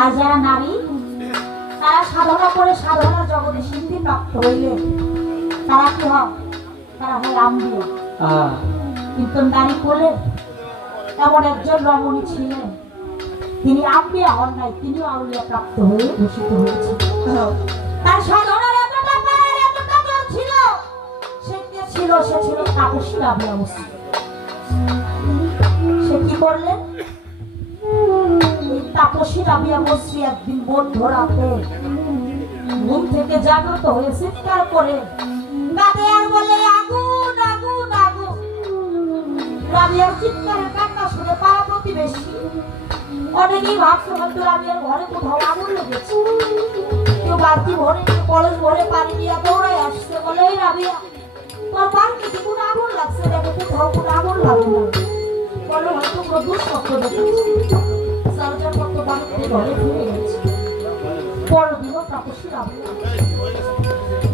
আর যারা নারী তারা সাধনা করে সাধনার জগতে সিদ্ধি প্রাপ্ত হইলে তারা কি হয়? তারা হয় আম্বিয়া আহ, কিন্তু নারী কোলে এমন একজন রমণী ছিলেন তিনি আম্বিয়া হন নাই তিনিও আউলিয়া প্রাপ্ত হয়ে ভূষিত হয়েছেন। তার সাধনার এতটা পাওয়ার এতটা জোর ছিল সে কে ছিল? সে ছিল তাপসী রাবিয়া মুসলিম সে কি করলেন? তাপসী রাবিয়া মসরি একদিন বোন ধরাতে। ঘুম থেকে জাগ্রত হয়ে চিৎকার করে কাঁদে আর বলে, আগুন আগুন আগুন। রাবিয়ার চিৎকারের কান্না শুনে পাড়া প্রতিবেশী অনেকেই ভাবছে হয়তো রাবিয়ার ঘরে কোথাও আগুন লেগেছে। কেউ বালতি ভরে কলেজ ভরে পানি নিয়ে দৌড়াই আসছে বলে, এই রাবিয়া, তোর বাড়িতে কোনো আগুন লাগছে? দেখো কোথাও কোনো আগুন লাগে না। বলো হয়তো কোনো দুঃস্বপ্ন দেখেছে।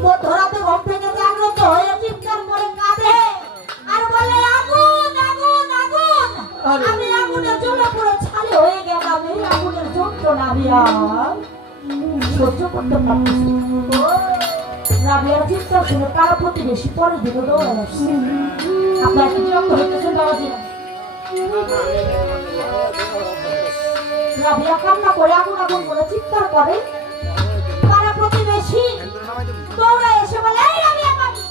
মধ্যরাতে ঘর থেকে জাগ্রত হয়ে চিৎকার করে কাঁদে আর বলে আগুন আগুন আগুন আমি আগুনে জ্বলে পুরো ছালে হয়ে গেলাম এই আগুনের যন্ত্রণা আমি আর সহ্য করতে পারতেছি রাবিয়ার চিৎকার শুনে কারও প্রতিবেশী পরে দিকে দৌড়ে আসছে আপনার কি বিরক্ত হইতেছেন বাবাজি রাবিয়া কান্না করে আগুন আগুন করে চিৎকার করে পাড়া প্রতিবেশী দৌড়ে এসে বলে এই রাবিয়া পানি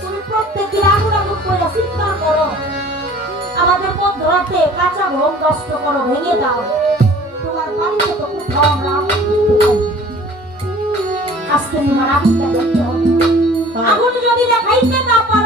তুমি প্রত্যেকদিন আগুন আগুন করে চিৎকার করো। আমাদের মধ্যরাতে কাঁচা ঘুম নষ্ট করো ভেঙে দাও। তোমার বাড়িতে তো কোথাও আমরা। আজকে তোমার আগুনটা দেখতে হবে। আগুন যদি দেখাইতে না পারো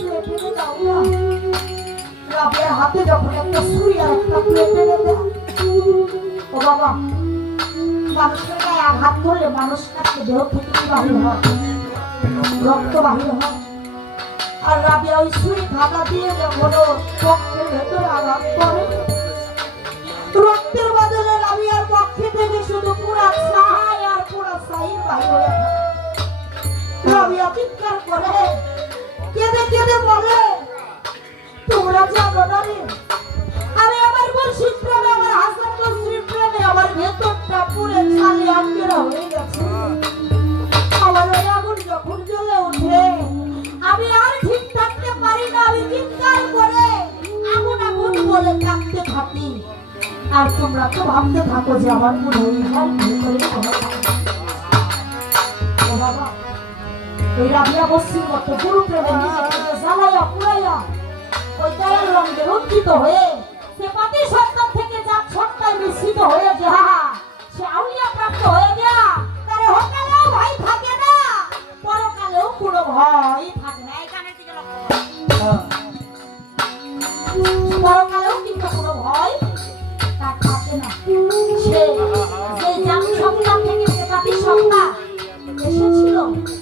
রাবের হাতে যখন আর বাবা মানুষের আঘাত করলে মানুষ কাছে দেহ থেকে বাহির রক্ত বাহির আর রাবিয়া ওই সুই ধাঁধা দিয়ে যখন আঘাত করে রক্তের বদলে রাবিয়ার পক্ষে থেকে শুধু পুরা ছাই আর পুরা সাইন বাহির হয়ে। রাবিয়া করে, কেঁদে কেঁদে বলে আর পারি তোমরা তো ভাবতে থাকো যে আমার মনে হয় এই রাবিয়া বস্তির মতো গুরু প্রেমে জ্বালাইয়া রঙে রঞ্জিত হয়ে সে পাতি সত্তা থেকে যাক সত্তায় মিশ্রিত হয়ে যা সে আউলিয়া প্রাপ্ত হয়ে যা তারে হকালেও ভয় থাকে না, পরকালেও কোনো ভয় থাকে না। এখানে থেকে পরকালেও কিন্তু কোনো ভয় তার থাকে না। সে সেই জাত সত্তা থেকে সে পাতি সত্তা এসেছিল,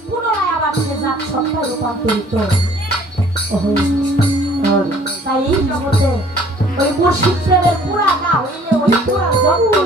পুনরায় আবার সে জাত সত্তা রূপান্তরিত হয়েছে। ওই মুর্শিদ প্রেমের পুরা না হইলে ওই পুরা যন্ত্রণা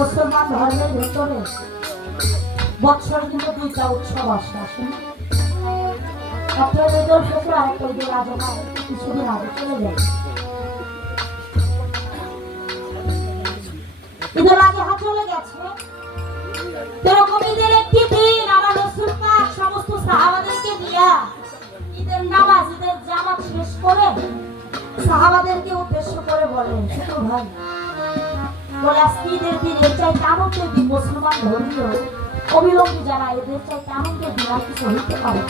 মুসলমান ধর্মের ভেতরে বৎসরে কিন্তু দুইটা উৎসব আসে আসে না? একটা কিছুদিন আগে চলে যায় গেছে এরকম ঈদের দিন সমস্ত সাহাবাদেরকে ঈদের নামাজ, ঈদের শেষ করে সাহাবাদেরকে উদ্দেশ্য করে বলেন ছোট ভাই বলে আজকে দিন এর চাইতে আনন্দের দিন মুসলমান ধর্মীয় অবিলম্বী যারা এদের চাইতে আনন্দের দিন আর কিছু হইতে পারে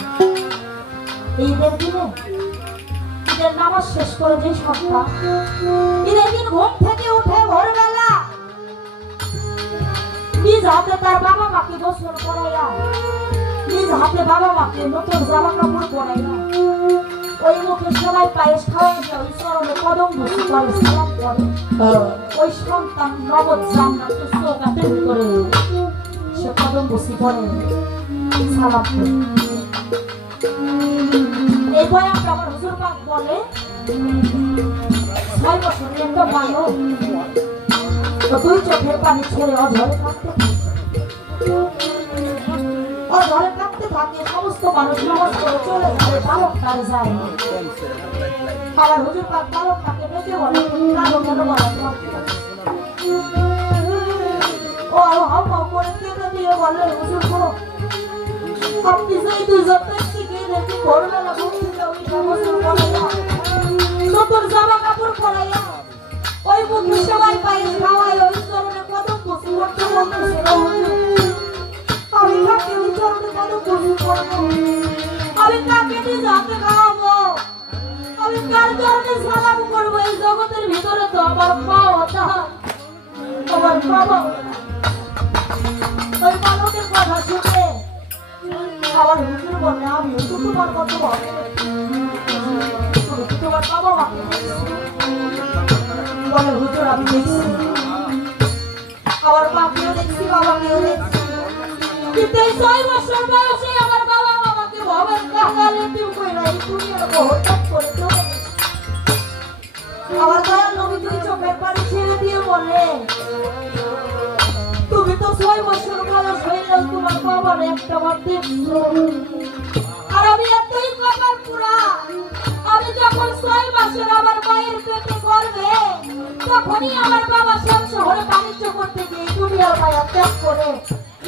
ঈদের দিনে ঈদের নামাজ শেষ করে যে সন্তান ঈদের দিন ঘুম থেকে উঠে ভোরবেলা নিজ হাতে তার বাবা মাকে গোসল করাইয়া, নিজ হাতে বাবা মাকে নতুন জামা কাপড় পরাইয়া ওই মুখে সবাই পায়েস খাওয়াইয়া ওই চরণে কদম বসে করে সালাম করে ওই সন্তান নগদ জান্নাত চৌকাতের ভিতরে সে কদম বসি করে সালাম করে এই বয়ানটা আমার হুজুর পাক বলে ছয় বছরের একটা ভালো তো দুই চোখের পানি ছেড়ে অঝরে কাঁদতে অঝরে কাঁদতে থাকে সমস্ত মানুষ নামাজ করে চলে যায় বালক তার যায় আবার হুজুর পাক বালকটাকে ডেকে বলে তুমি কাঁদো কেন বলো ও আরও হাও হাও করে কেঁদে দিয়ে বলে, হুজুর গো আপনি সেই দুজন ব্যক্তিকে দেখি ভোরবেলা বলতেছে হুজুর। কদম বসে করব আমি কাকে নিজ হাতে খাওয়াবো? আমি কার চরণে সালাম করব? এই জগতের ভিতরে তো আমার মা হতা আমার বাবা ওই বালকের কথা শুনে আমার হুজুর বলে, আমি তো তোমার কত তোমার বাবা মাকে বলে, হুজুর, আমি দেখছি। আমার মাকেও দেখছি, বাবাকেও দেখছি। কিন্তু এই ছয় বছর বয়সে আমার বাবা পানি ছেড়ে দিয়ে বলে তুমি তো ছয় বছর বয়স হইলেও তোমার বাবার আর আমি শহরে বাণিজ্য করতে গিয়ে দুনিয়ার মায়া ত্যাগ করে।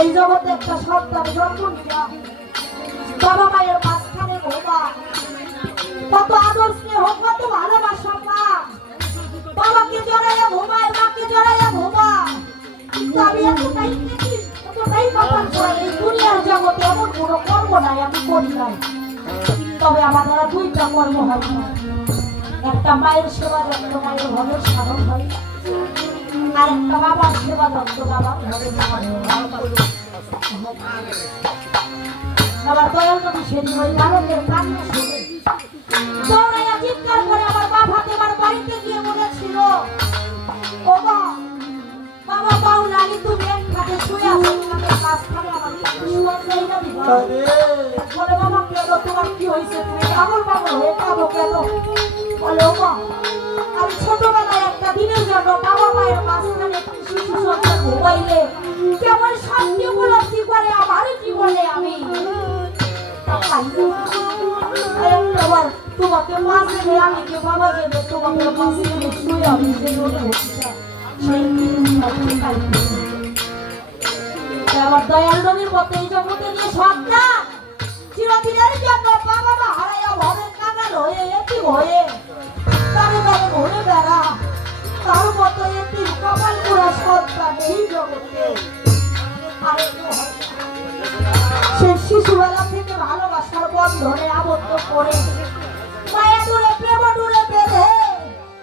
এই জগতে একটা সন্তান জন্ম বাবা মায়ের মাঝখানে ঘোমা। কত আদর স্নেহ কত ভালোবাসা পা বাবাকে জড়াইয়া ঘুমায় মাকে জড়াইয়া কিন্তু আমি এতটাই এতটাই কপাল করে এই দুনিয়ার জগতে এমন কোনো কর্ম নাই আমি করি নাই। তবে আমার দ্বারা দুইটা কর্ম হয়। একটা মায়ের সেবা যত্ন মায়ের ভবের সাধন হয়। আর একটা সেবা যত্ন বাবার ভবের দয়াল নদী সেদিন ওই বালকের কান্না শুনে দৌড়াইয়া চিৎকার করে আমার বাবাকে আমার বাড়িতে গিয়ে বলেছিল ও বাবা কেন তোমার কি হয়েছে তুমি পাগল হয়ে কেন বলে ও আমি ছোটবেলায় একটা দিনের জন্য বাবা মায়ের মাঝখানে শিশু সন্তান ঘুমাইলে কেমন শান্তি উপলব্ধি করে আমার জীবনে আমি। একবার তোমাকে মাঝে আমি কে বাবা দেবে তোমাকে মাঝে শুয়ে আমি। তাই আমার দয়াল নবীর মতো এই জগতে যে সন্তান, চিরদিনের জন্য বাবা মা হারাইয়া ভবের কাঙাল হয়ে এটি হয়ে তারে ঘুরে বেড়া তার মতো একটি কপাল পুরা সন্তান এই জগতে। সে শিশুবেলা থেকে ভালোবাসার বন্ধনে আবদ্ধ করে। মায়া দূরে প্রেম দূরে বেঁধে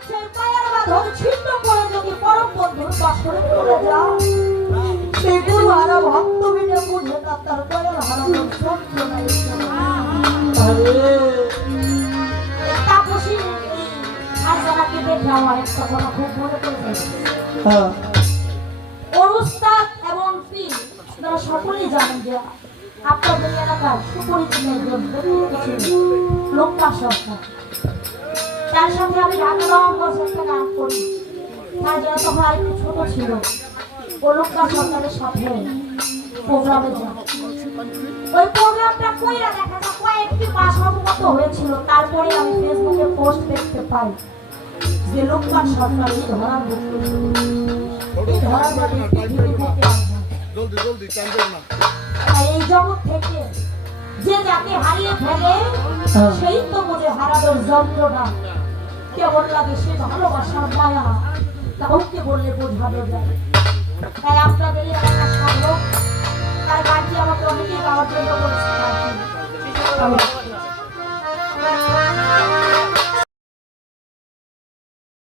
সেই মায়ের বাঁধন ছিন্ন করে যদি পরম বন্ধুর বাসরে চলে যাও এই গুরু হারা ভক্ত বিনে বুঝে না তার দয়াল হারানোর সত্য নাই। তাপসী এবং পীর, আপনারা সকলেই জানেন যে আপনাদের এলাকার তার সাথে আমি করি। তার জন্য তখন ছোট ছিল। ও লোকটা সরকারের প্রোগ্রামে ওই প্রোগ্রামটা কইরা দেখা যায় হয়েছিল। তারপরে আমি ফেসবুকে পোস্ট দেখতে পাই। যে লোকমান সরকার এই ধরার ব্যক্তি এই আর এই জগৎ থেকে যে যাকে হারিয়ে ফেলে। সেই তো বোঝে হারানোর যন্ত্রণা। কেমন লাগে সে ভালোবাসার মায়া কাউকে বললে বোঝানো যায় তাই আপনাদের এলাকার সাধক তার গানটি আমাকে অনেকেই গাওয়ার জন্য বলেছে